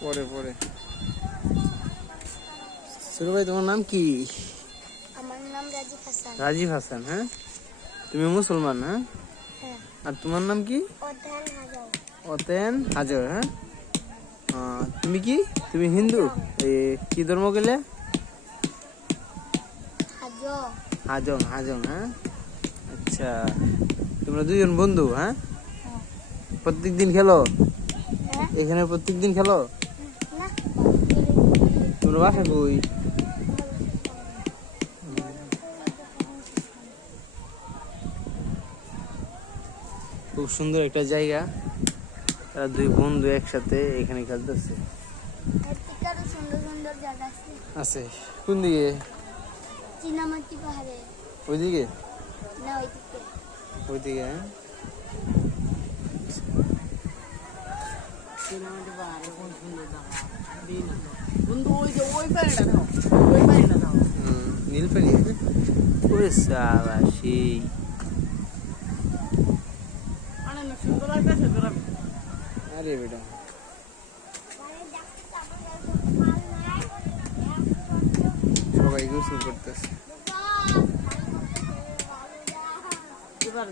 পরে পরে। ছোট ভাই তোমার নাম কি? আমার নাম রাজীব হাসান। রাজীব হাসান। হ্যাঁ, তুমি মুসলমান? হ্যাঁ, হ্যাঁ। আর তোমার নাম কি? অধ্যায়ন হাজার। অতেন হাজার। হ্যাঁ, তুমি কি? তুমি হিন্দু? কি ধর্ম গেলে? হাজং। হাজং। হাজং। হ্যাঁ, আচ্ছা। তোমরা দুজন বন্ধু? হ্যাঁ, প্রত্যেক দিন খেলো হ্যাঁ। এখানে? প্রত্যেক দিন খেলো? না। তোমরা বাসা কই? খুব সুন্দর একটা জায়গা। তারা দুই বন্ধু একসাথে এখানে খেলতেছে। আরো সুন্দর সুন্দর জায়গা আছে। আছে কোন দিকে? চীনামাটি পাহাড়ে। ওইদিকে? না, ওইদিকে। ওইদিকে। হ্যাঁ, চীনামাটি পাহাড়ে কোন সুন্দর জায়গা বন্ধু, ওই যে ওই পানিটা দাও, ওই পানিটা দাও। নীলপানি। ওরে সালা সেই। অনেক সুন্দর লাগতেছে তোরা। আরে বেটা, সবাই গোসল করতেছে। এবার